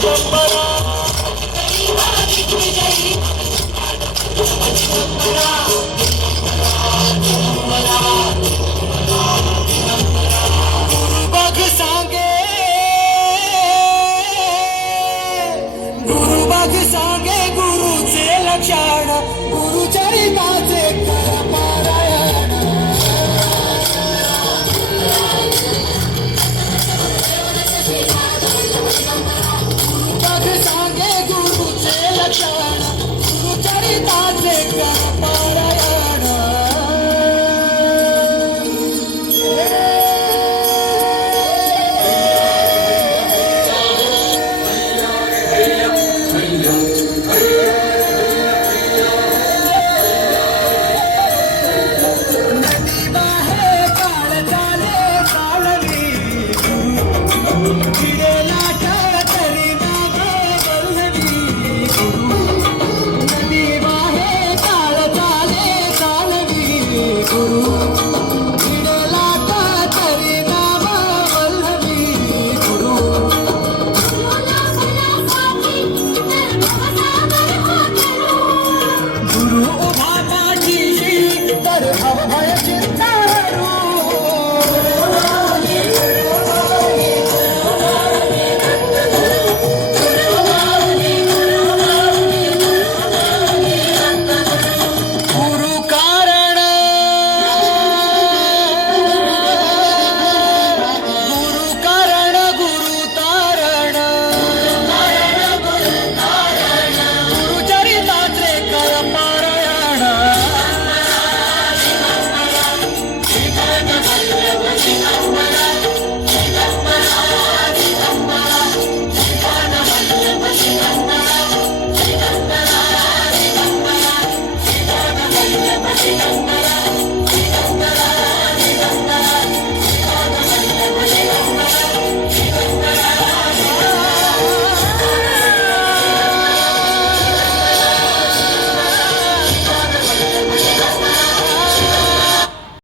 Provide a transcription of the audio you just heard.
गुरु बघ सांगे गुरु बघ सांगे गुरु गुरुचे लक्षाड गुरुच्या ಚರಿತಾತ್ಮಕ ಪರ 心爱。